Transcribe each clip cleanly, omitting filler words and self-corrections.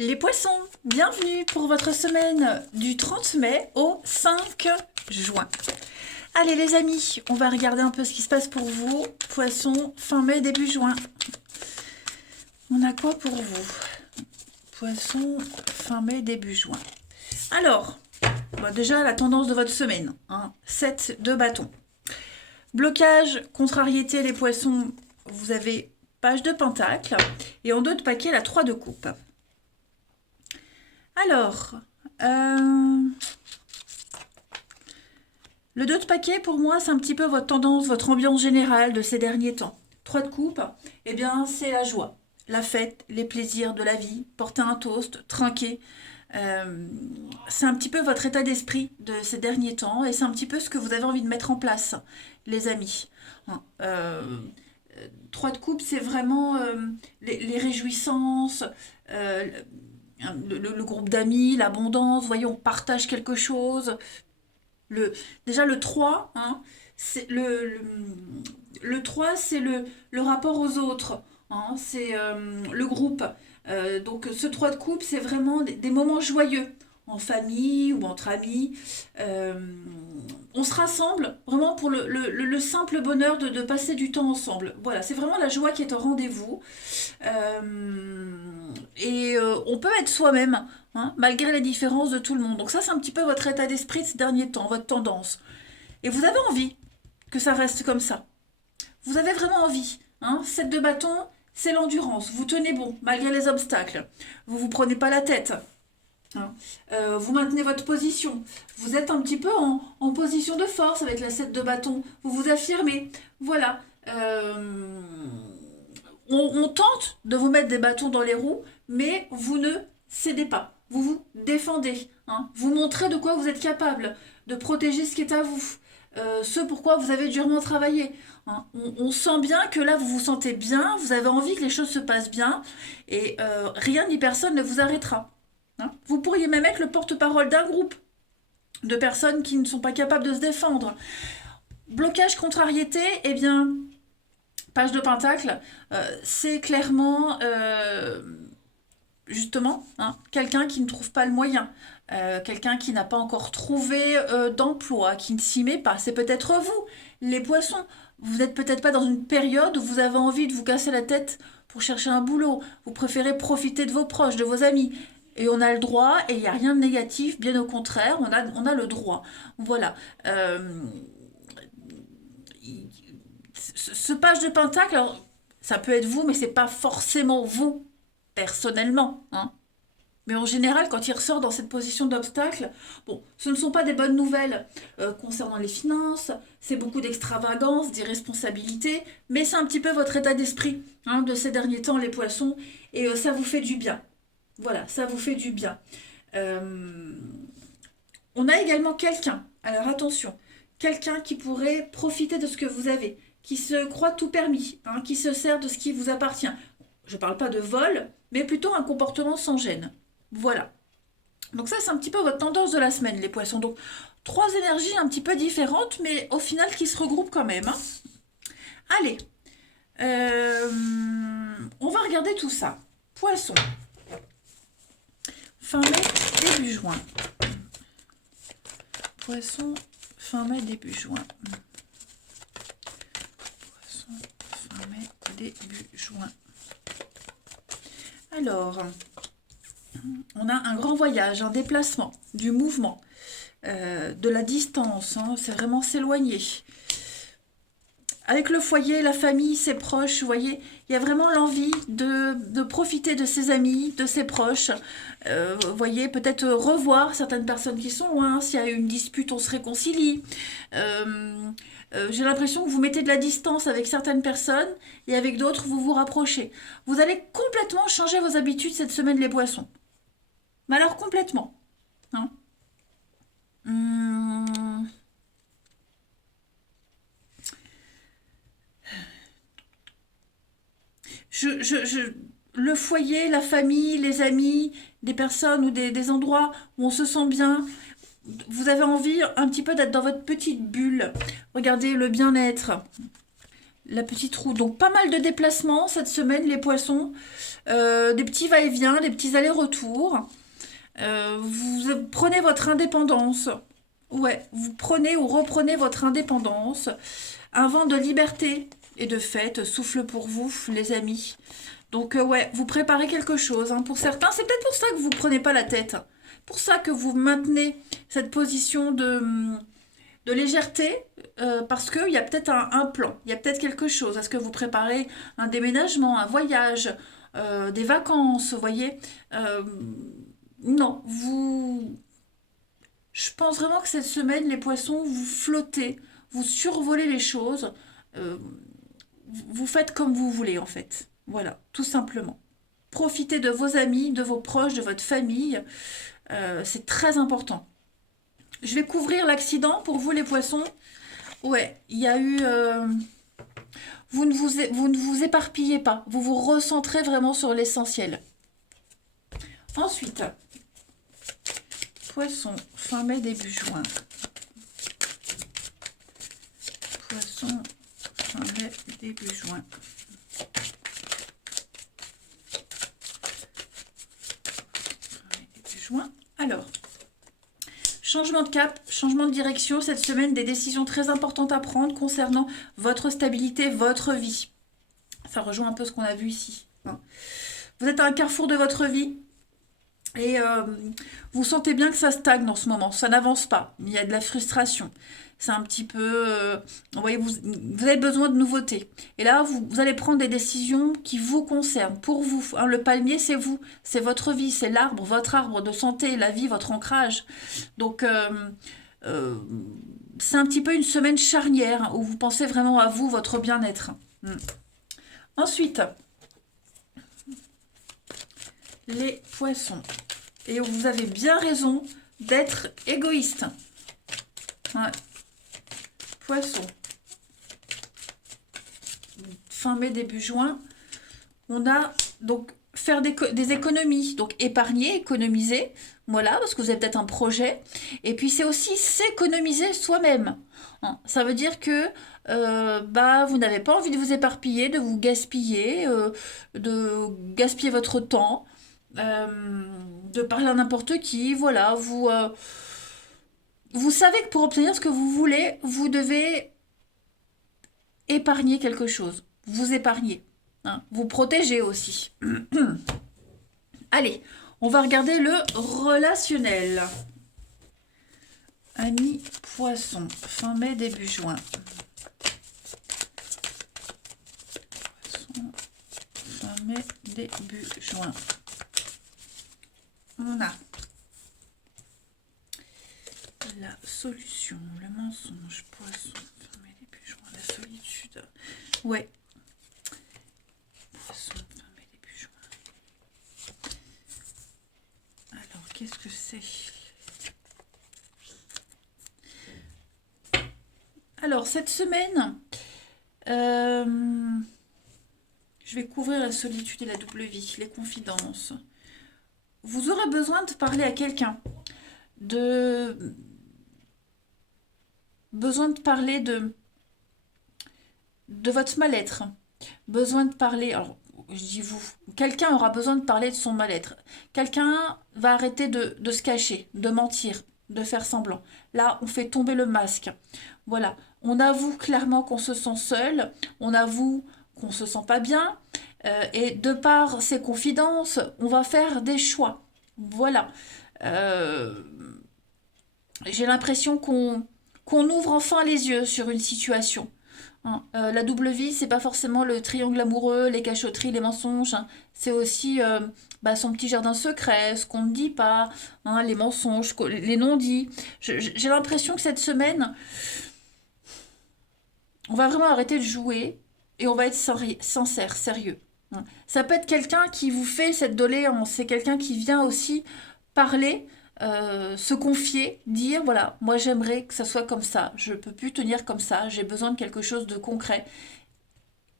Les poissons, bienvenue pour votre semaine du 30 mai au 5 juin. Allez les amis, on va regarder un peu ce qui se passe pour vous. Poissons, fin mai, début juin. On a quoi pour vous? Poissons, fin mai, début juin. Alors, déjà la tendance de votre semaine. 7 de bâton. Blocage, contrariété les poissons, vous avez page de pentacle. Et en dos de paquet, la 3 de coupe. Alors, le 2 de paquet, pour moi, c'est un petit peu votre tendance, votre ambiance générale de ces derniers temps. 3 de coupe, eh bien, c'est la joie, la fête, les plaisirs de la vie, porter un toast, trinquer. C'est un petit peu votre état d'esprit de ces derniers temps et c'est un petit peu ce que vous avez envie de mettre en place, les amis. 3 de coupe, c'est vraiment les réjouissances, le groupe d'amis, l'abondance, voyez, on partage quelque chose. Déjà le 3, c'est le 3, c'est le rapport aux autres, c'est le groupe. Donc ce 3 de coupe, c'est vraiment des moments joyeux, en famille ou entre amis. On se rassemble vraiment pour le simple bonheur de passer du temps ensemble. Voilà, c'est vraiment la joie qui est au rendez-vous. On peut être soi-même, malgré la différence de tout le monde. Donc ça, c'est un petit peu votre état d'esprit de ces derniers temps, votre tendance. Et vous avez envie que ça reste comme ça. Vous avez vraiment envie. 7 de bâton, c'est l'endurance. Vous tenez bon, malgré les obstacles. Vous vous prenez pas la tête. Vous maintenez votre position. Vous êtes un petit peu en position de force avec la 7 de bâton. Vous vous affirmez. Voilà. On tente de vous mettre des bâtons dans les roues, mais vous ne cédez pas. Vous vous défendez. Vous montrez de quoi vous êtes capable, de protéger ce qui est à vous, ce pourquoi vous avez durement travaillé. On sent bien que là, vous vous sentez bien, vous avez envie que les choses se passent bien, et rien ni personne ne vous arrêtera. Vous pourriez même être le porte-parole d'un groupe de personnes qui ne sont pas capables de se défendre. Blocage, contrariété, eh bien, page de pentacle, c'est clairement, justement, quelqu'un qui ne trouve pas le moyen, quelqu'un qui n'a pas encore trouvé d'emploi, qui ne s'y met pas. C'est peut-être vous, les poissons. Vous n'êtes peut-être pas dans une période où vous avez envie de vous casser la tête pour chercher un boulot. Vous préférez profiter de vos proches, de vos amis. Et on a le droit, et il n'y a rien de négatif, bien au contraire, on a le droit. Voilà. Ce page de pentacle, alors, ça peut être vous, mais c'est pas forcément vous, personnellement. Mais en général, quand il ressort dans cette position d'obstacle, bon, ce ne sont pas des bonnes nouvelles concernant les finances, c'est beaucoup d'extravagance, d'irresponsabilité, mais c'est un petit peu votre état d'esprit de ces derniers temps, les poissons, et ça vous fait du bien. Voilà, ça vous fait du bien. On a également quelqu'un, alors attention, quelqu'un qui pourrait profiter de ce que vous avez, qui se croit tout permis, qui se sert de ce qui vous appartient. Je ne parle pas de vol, mais plutôt un comportement sans gêne. Voilà. Donc ça, c'est un petit peu votre tendance de la semaine, les poissons. Donc, 3 énergies un petit peu différentes, mais au final qui se regroupent quand même. Allez, on va regarder tout ça. Poissons. Fin mai, début juin. Poisson, fin mai, début juin. Poisson, fin mai, début juin. Alors, on a un grand voyage, un déplacement, du mouvement, de la distance, c'est vraiment s'éloigner. Avec le foyer, la famille, ses proches, vous voyez, il y a vraiment l'envie de profiter de ses amis, de ses proches. Vous voyez, peut-être revoir certaines personnes qui sont loin. S'il y a eu une dispute, on se réconcilie. J'ai l'impression que vous mettez de la distance avec certaines personnes et avec d'autres, vous vous rapprochez. Vous allez complètement changer vos habitudes cette semaine, les poissons. Mais alors, complètement. Le foyer, la famille, les amis, des personnes ou des endroits où on se sent bien, vous avez envie un petit peu d'être dans votre petite bulle. Regardez le bien-être, la petite roue. Donc pas mal de déplacements cette semaine, les poissons. Des petits va-et-vient, des petits allers-retours. Vous prenez votre indépendance. Ouais, vous prenez ou reprenez votre indépendance. Un vent de liberté et de fête souffle pour vous, les amis. Donc ouais, vous préparez quelque chose, hein. Pour certains, c'est peut-être pour ça que vous ne prenez pas la tête. Pour ça que vous maintenez cette position de légèreté, parce qu'il y a peut-être un plan, il y a peut-être quelque chose. Est-ce que vous préparez un déménagement, un voyage, des vacances, vous voyez? Euh, non, je pense vraiment que cette semaine, les poissons, vous flottez, vous survolez les choses, euh, vous faites comme vous voulez en fait. Voilà, tout simplement. Profitez de vos amis, de vos proches, de votre famille. C'est très important. Je vais couvrir l'accident pour vous les poissons. Ouais, il y a eu... vous ne vous éparpillez pas. Vous vous recentrez vraiment sur l'essentiel. Ensuite, poisson, fin mai, début juin. Poisson, fin mai, début juin. Fin mai, début juin. Alors, changement de cap, changement de direction. Cette semaine, des décisions très importantes à prendre concernant votre stabilité, votre vie. Ça rejoint un peu ce qu'on a vu ici, hein. Vous êtes à un carrefour de votre vie. Et vous sentez bien que ça stagne en ce moment, ça n'avance pas, il y a de la frustration. C'est un petit peu... vous voyez, vous avez besoin de nouveautés. Et là, vous allez prendre des décisions qui vous concernent, pour vous, hein. Le palmier, c'est vous, c'est votre vie, c'est l'arbre, votre arbre de santé, la vie, votre ancrage. Donc, euh, c'est un petit peu une semaine charnière, hein, où vous pensez vraiment à vous, votre bien-être. Ensuite, les poissons. Et vous avez bien raison d'être égoïste. Ouais. Poisson. Fin mai, début juin. On a donc faire des économies. Donc épargner, économiser. Voilà, parce que vous avez peut-être un projet. Et puis c'est aussi s'économiser soi-même, hein. Ça veut dire que vous n'avez pas envie de vous éparpiller, de gaspiller votre temps, de parler à n'importe qui. Voilà, vous savez que pour obtenir ce que vous voulez, vous devez épargner quelque chose. Vous épargnez, hein. Vous protégez aussi. Allez, on va regarder le relationnel. Amis poisson, fin mai, début juin. Poisson, fin mai, début juin. On a la solution, le mensonge, poisson, fin mai, début juin, la solitude. Ouais. Poisson, fin mai, début juin. Alors, qu'est-ce que c'est? Alors, cette semaine, je vais couvrir la solitude et la double vie, les confidences. Vous aurez besoin de parler à quelqu'un, de besoin de parler de votre mal-être, besoin de parler, alors je dis vous, quelqu'un aura besoin de parler de son mal-être. Quelqu'un va arrêter de se cacher, de mentir, de faire semblant. Là, on fait tomber le masque. Voilà, on avoue clairement qu'on se sent seul, on avoue qu'on se sent pas bien, et de par ces confidences, on va faire des choix. Voilà. Euh, j'ai l'impression qu'on ouvre enfin les yeux sur une situation, hein. La double vie, c'est pas forcément le triangle amoureux, les cachotteries, les mensonges, hein. C'est aussi son petit jardin secret, ce qu'on ne dit pas, hein, les mensonges, les non-dits. J'ai l'impression que cette semaine, on va vraiment arrêter de jouer et on va être sincère, sérieux, hein. Ça peut être quelqu'un qui vous fait cette doléance, c'est quelqu'un qui vient aussi parler, se confier, dire voilà, moi j'aimerais que ça soit comme ça, je peux plus tenir comme ça, j'ai besoin de quelque chose de concret.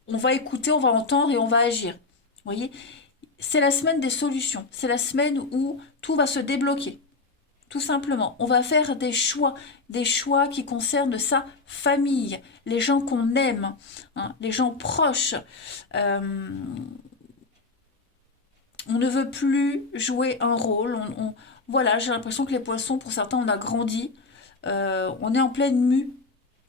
On va écouter, on va entendre et on va agir. Vous voyez, c'est la semaine des solutions, c'est la semaine où tout va se débloquer. tout simplement. On va faire des choix qui concernent sa famille, les gens qu'on aime, hein, les gens proches. Euh, on ne veut plus jouer un rôle. Voilà, j'ai l'impression que les poissons, pour certains, on a grandi. On est en pleine mue.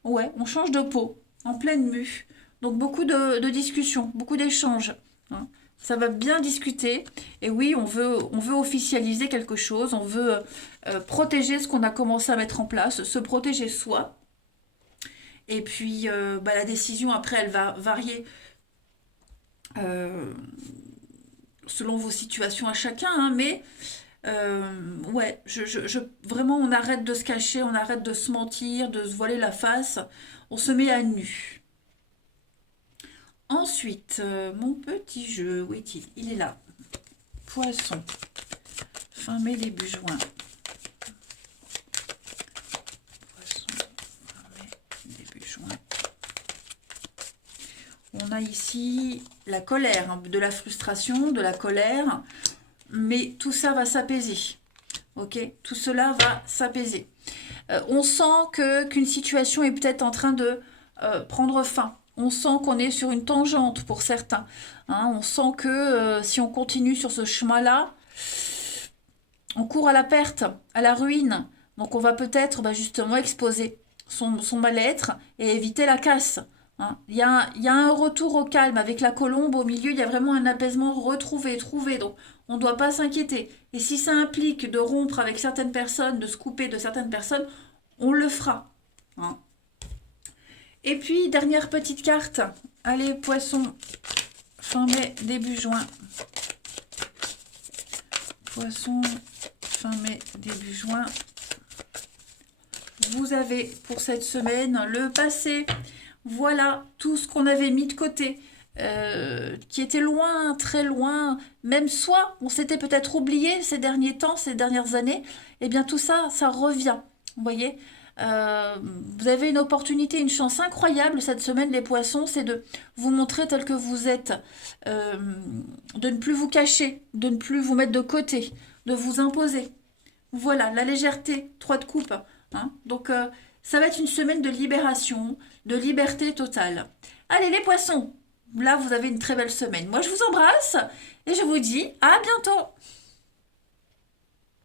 Ouais, on change de peau, en pleine mue. Donc beaucoup de discussions, beaucoup d'échanges, hein. Ça va bien discuter. Et oui, on veut officialiser quelque chose, on veut protéger ce qu'on a commencé à mettre en place, se protéger soi. Et puis bah, la décision après, elle va varier euh, selon vos situations à chacun, hein, mais ouais, vraiment, on arrête de se cacher, on arrête de se mentir, de se voiler la face, on se met à nu. Ensuite, mon petit jeu, où est-il? Il est là. Poisson, fin mai, début juin. Poisson, fin mai, début juin. On a ici la colère, hein, de la frustration, de la colère, mais tout ça va s'apaiser. Ok, tout cela va s'apaiser. On sent qu'une situation est peut-être en train de prendre fin. On sent qu'on est sur une tangente pour certains, hein. On sent que si on continue sur ce chemin-là, on court à la perte, à la ruine. Donc on va peut-être bah, justement exposer son mal-être et éviter la casse, hein. Il y a un retour au calme avec la colombe au milieu, il y a vraiment un apaisement retrouvé, trouvé. Donc on ne doit pas s'inquiéter. Et si ça implique de rompre avec certaines personnes, de se couper de certaines personnes, on le fera, hein. Et puis, dernière petite carte. Allez, poisson, fin mai, début juin. Poisson, fin mai, début juin. Vous avez pour cette semaine le passé. Voilà tout ce qu'on avait mis de côté, qui était loin, très loin. Même soit on s'était peut-être oublié ces derniers temps, ces dernières années. Eh bien tout ça, ça revient. Vous voyez. Vous avez une opportunité, une chance incroyable cette semaine, les poissons, c'est de vous montrer tel que vous êtes, euh, de ne plus vous cacher, de ne plus vous mettre de côté, de vous imposer. Voilà, la légèreté, 3 de coupe, hein. Donc, ça va être une semaine de libération, de liberté totale. Allez, les poissons, là, vous avez une très belle semaine. Moi, je vous embrasse et je vous dis à bientôt.